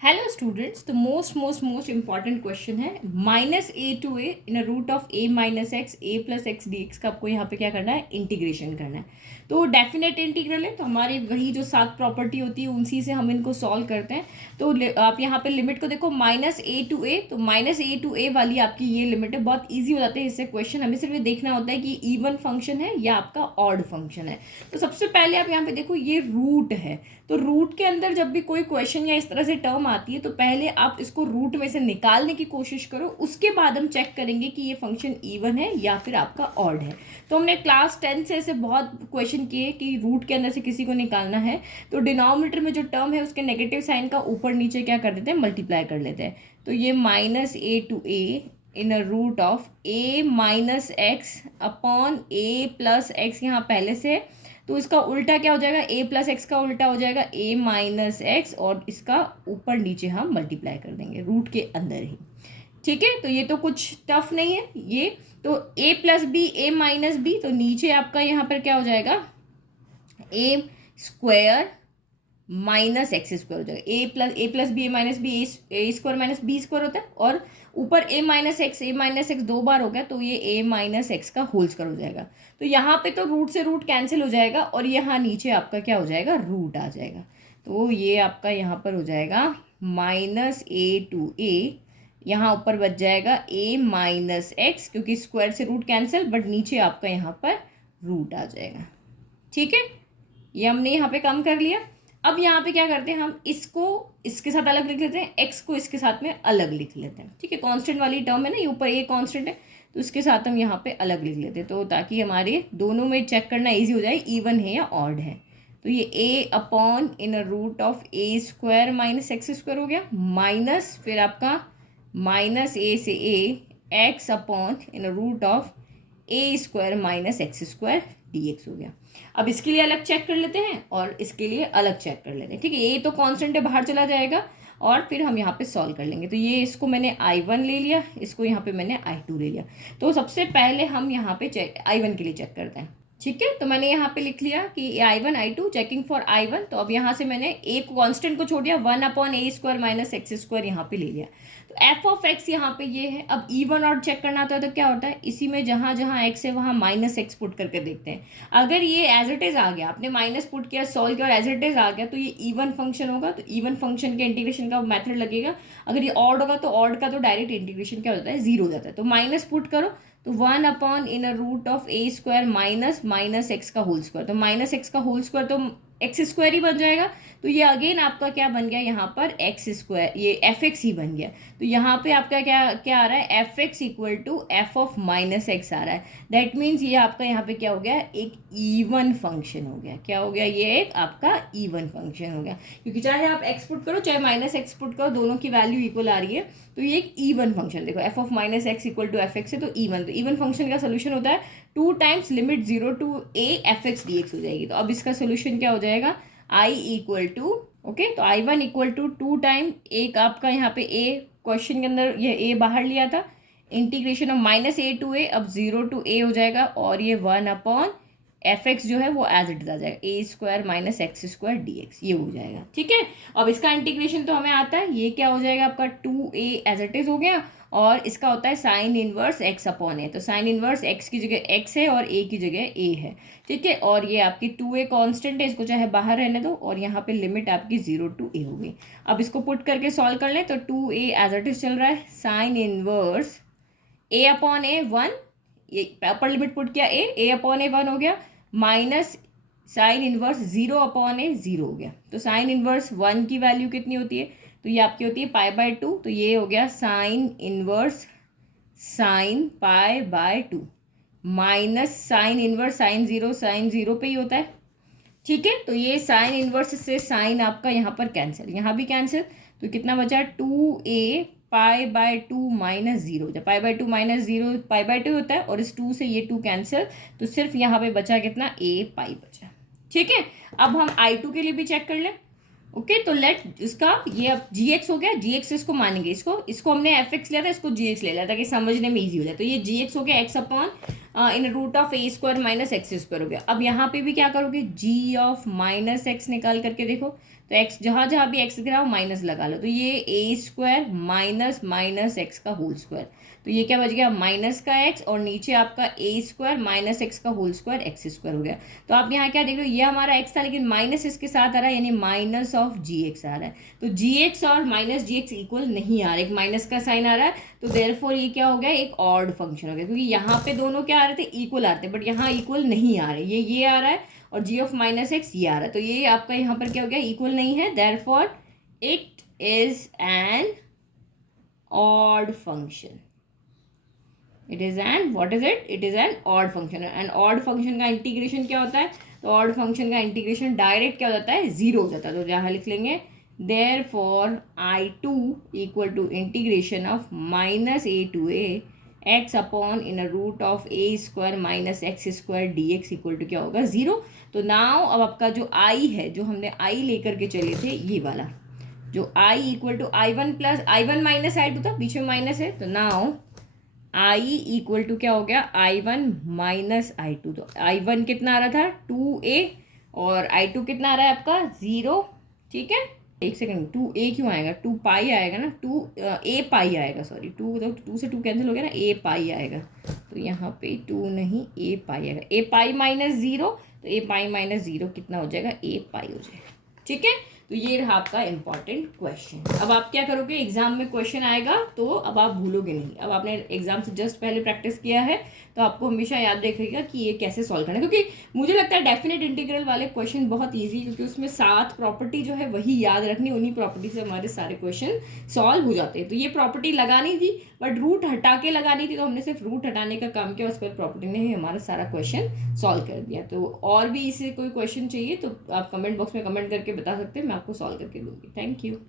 Hello students, तो most important question है -a to a in a root of a minus x a plus x d x का आपको यहाँ पे क्या करना है, इंटीग्रेशन करना है। तो डेफिनेट इंटीग्रल है, तो हमारी वही जो 7 प्रॉपर्टी होती है उसी से हम इनको सॉल्व करते हैं। तो आप यहाँ पे लिमिट को देखो -a to a, तो -a to a वाली आपकी ये लिमिट है। बहुत ईजी हो जाता है इससे क्वेश्चन। हमें सिर्फ ये देखना होता है कि इवन फंक्शन है या आपका ऑड फंक्शन है। तो सबसे पहले आप यहाँ पे देखो, ये रूट है, तो रूट के अंदर जब भी कोई क्वेश्चन या इस तरह से टर्म आती है तो पहले आप इसको रूट में से निकालने की कोशिश करो, उसके बाद हम चेक करेंगे कि ये फंक्शन इवन है या फिर आपका ऑड है। तो हमने क्लास 10 से ऐसे बहुत क्वेश्चन किए कि रूट के अंदर से किसी को निकालना है तो डिनोमिनेटर में जो टर्म है उसके नेगेटिव साइन का ऊपर नीचे क्या कर देते हैं, मल्टीप्लाई कर लेते हैं। तो ये -a to a in a root of a minus x upon a plus x यहाँ पहले से, तो इसका उल्टा क्या हो जाएगा, a प्लस एक्स का उल्टा हो जाएगा a माइनस एक्स, और इसका ऊपर नीचे हम मल्टीप्लाई कर देंगे रूट के अंदर ही। ठीक है, तो ये तो कुछ टफ नहीं है ये। तो a plus b a minus b, तो नीचे आपका यहाँ पर क्या हो जाएगा, a square minus x square हो जाएगा। A plus b a minus b, a square minus b square होता है, और ऊपर ए माइनस एक्स 2 बार हो गया तो ये ए माइनस एक्स का होल स्क्वायर हो जाएगा। तो यहाँ पे तो रूट से रूट कैंसिल हो जाएगा और यहाँ नीचे आपका क्या हो जाएगा, रूट आ जाएगा। तो ये आपका यहाँ पर हो जाएगा -a to a, यहाँ ऊपर बच जाएगा a माइनस एक्स, क्योंकि स्क्वायर से रूट कैंसिल, बट नीचे आपका यहाँ पर रूट आ जाएगा। ठीक है, ये हमने यहाँ पे कम कर लिया। अब यहाँ पे क्या करते हैं, हम इसको इसके साथ अलग लिख लेते हैं, एक्स को इसके साथ में अलग लिख लेते हैं। ठीक है, कांस्टेंट वाली टर्म है ना, ये ऊपर ये कांस्टेंट है तो इसके साथ हम यहाँ पे अलग लिख लेते हैं, तो ताकि हमारे दोनों में चेक करना इजी हो जाए इवन है या ऑड है। तो ये a upon in a root of a square minus x square हो गया, माइनस फिर आपका -a से a x upon in a root of a square minus x square dx हो गया। अब इसके लिए अलग चेक कर लेते हैं और इसके लिए अलग चेक कर लेते हैं। ठीक है, ये तो कांस्टेंट है, बाहर चला जाएगा, और फिर हम यहाँ पे सॉल्व कर लेंगे। तो ये इसको मैंने I1 ले लिया, इसको यहाँ पे मैंने I2 ले लिया। तो सबसे पहले हम यहाँ पे I1 के लिए चेक करते हैं। ठीक है, तो मैंने यहाँ पे लिख लिया कि I1 I2 checking for I1। तो अब यहाँ से मैंने एक कांस्टेंट को छोड़ दिया, 1 upon a square minus x square यहाँ पे ले लिया। तो एफ ऑफ एक्स यहाँ पे ये है। अब इवन ऑड चेक करना होता है तो क्या होता है, इसी में जहाँ जहाँ एक्स है वहाँ माइनस एक्स पुट करके देखते हैं। अगर ये एज इट इज आ गया, आपने माइनस पुट किया, सॉल्व किया और एज इट इज आ गया, तो ये इवन फंक्शन होगा। तो इवन फंक्शन के इंटीग्रेशन का मेथड लगेगा। अगर ये ऑड होगा तो ऑड का तो डायरेक्ट इंटीग्रेशन क्या हो जाता है, 0 हो जाता है। तो माइनस पुट करो, तो 1 upon in a root of a square minus x का होल स्क्वायर, तो माइनस एक्स का होल स्क्वायर तो एक्स स्क्वायर ही बन जाएगा। तो ये अगेन आपका क्या बन गया, यहाँ पर एक्स स्क्वायर, ये एफ एक्स ही बन गया। तो यहाँ पे आपका क्या क्या आ रहा है, F X equal to F of minus X आ रहा है। दैट मीन्स ये आपका यहाँ पे क्या हो गया, एक इवन फंक्शन हो गया। क्या हो गया, ये एक आपका इवन फंक्शन हो गया, क्योंकि चाहे आप एक्स पुट करो चाहे माइनस एक्स पुट करो, दोनों की वैल्यू इक्वल आ रही है। तो ये एक इवन फंक्शन, देखो f of minus x equal to f x है, तो इवन फंक्शन का सोल्यूशन होता है 2 times limit 0 to a f x d x हो जाएगी। तो अब इसका सोल्यूशन क्या हो जाएगा, i इक्वल टू, ओके, तो I1 इक्वल टू 2 टाइम एक आपका यहाँ पे a, क्वेश्चन के अंदर ये a बाहर लिया था, integration of -a to a, अब 0 to a हो जाएगा, और ये 1 अपॉन एफ एक्स जो है वो एज इट इज आ जाएगा, a square minus x square dx, ये हो जाएगा। ठीक है, अब इसका इंटीग्रेशन तो हमें आता है, ये क्या हो जाएगा आपका 2a एज इट इज हो गया, और इसका होता है sine inverse x upon a। तो साइन इनवर्स x की जगह x है और a की जगह a है। ठीक है, और ये आपकी 2a कांस्टेंट है, इसको चाहे बाहर रहने दो, और यहाँ पे लिमिट आपकी 0 to a हो गई। अब इसको पुट करके सॉल्व कर लें, तो 2a एज इट इज चल रहा है, sine inverse a upon a 1, ये अपर लिमिट पुट किया a अपॉन a 1 हो गया, minus sine inverse 0 upon a 0 हो गया। तो साइन इनवर्स 1 की वैल्यू कितनी होती है, तो ये आपकी होती है π/2, तो ये हो गया sine inverse sine π/2 minus sine inverse sine 0 पे ही होता है। ठीक है, तो ये साइन इनवर्स से साइन आपका यहाँ पर कैंसिल, यहाँ भी कैंसिल, तो कितना बचा, 2a π/2 माइनस 0, जब π/2 माइनस 0 π/2 होता है, और इस 2 से ये 2 कैंसिल, तो सिर्फ यहाँ पे बचा कितना, a π बचा। ठीक है, अब हम I2 के लिए भी चेक कर लें। ओके, तो लेट इसका ये अब gx हो गया, gx इसको मानेंगे, इसको हमने fx लिया था, इसको gx ले लिया ताकि समझने में इजी हो जाए। तो ये gx हो गया x upon in root of a square minus x square हो गया। अब यहाँ पे भी क्या करोगे, g ऑफ माइनस एक्स निकाल करके देखो, तो एक्स जहाँ जहाँ भी एक्स गिरा हो माइनस लगा लो, तो ये ए स्क्वायर माइनस माइनस एक्स का होल स्क्वायर, तो ये क्या बच गया माइनस का एक्स, और नीचे आपका ए स्क्वायर माइनस एक्स का होल स्क्वायर एक्स स्क्वायर हो गया। तो आप यहाँ क्या देख रहे हो, ये हमारा एक्स था लेकिन माइनस इसके साथ आ रहा है, यानी माइनस ऑफ जी एक्स आ रहा है। तो जी एक्स और माइनस जी एक्स इक्वल नहीं आ रहा है, एक माइनस का साइन आ रहा है, तो देयरफॉर ये क्या हो गया, एक ऑड फंक्शन हो गया, क्योंकि यहाँ पे दोनों क्या आ रहे थे, इक्वल आ रहे थे, बट यहाँ इक्वल नहीं आ रहे, ये आ रहा है और जी ऑफ माइनस एक्स ये आ रहा है, तो ये आपका यहाँ पर क्या हो गया, इक्वल नहीं है, therefore it is an odd function. It is an what is it, it is an odd function. And odd function का इंटीग्रेशन क्या होता है, तो ऑड फंक्शन का इंटीग्रेशन डायरेक्ट क्या हो जाता है, जीरो हो जाता है। तो जहाँ लिख लेंगे therefore I2 equal to integration of minus a to a x upon in root of a square minus x square d x equal to क्या होगा, जीरो। तो नाउ अब आपका जो आई है, जो हमने आई लेकर के चले थे ये वाला, जो I equal to I one plus I one minus I two था, बीच में माइनस है, तो नाउ आई इक्वल टू क्या हो गया, I one minus I two. तो आई वन कितना आ रहा था, टू ए, और आई टू कितना आ रहा है आपका, जीरो। ठीक है, एक सेकंड, टू ए क्यों आएगा, टू पाई आएगा ना, टू ए पाई आएगा, सॉरी टू, तो टू से टू कैंसिल हो गया ना, ए पाई आएगा, तो यहाँ पे टू नहीं ए पाई आएगा, ए पाई माइनस जीरो, तो ए पाई माइनस जीरो कितना हो जाएगा, ए पाई हो जाएगा। ठीक है, तो ये रहा आपका इंपॉर्टेंट क्वेश्चन। अब आप क्या करोगे, एग्जाम में क्वेश्चन आएगा तो अब आप भूलोगे नहीं, अब आपने एग्जाम से जस्ट पहले प्रैक्टिस किया है तो आपको हमेशा याद रखिएगा कि ये कैसे सॉल्व करना है, क्योंकि मुझे लगता है डेफिनेट इंटीग्रल वाले क्वेश्चन बहुत ईजी, क्योंकि उसमें 7 प्रॉपर्टी जो है वही याद रखनी, उन्हीं प्रॉपर्टी से हमारे सारे क्वेश्चन सॉल्व हो जाते हैं। तो ये प्रॉपर्टी लगानी थी बट रूट हटा के लगानी थी, तो हमने सिर्फ रूट हटाने का काम किया, उसके बाद प्रॉपर्टी ने ही हमारा सारा क्वेश्चन सॉल्व कर दिया। तो और भी इससे कोई क्वेश्चन चाहिए तो आप कमेंट बॉक्स में कमेंट करके बता सकते हैं, मैं आपको सॉल्व करके दूंगी। Thank you.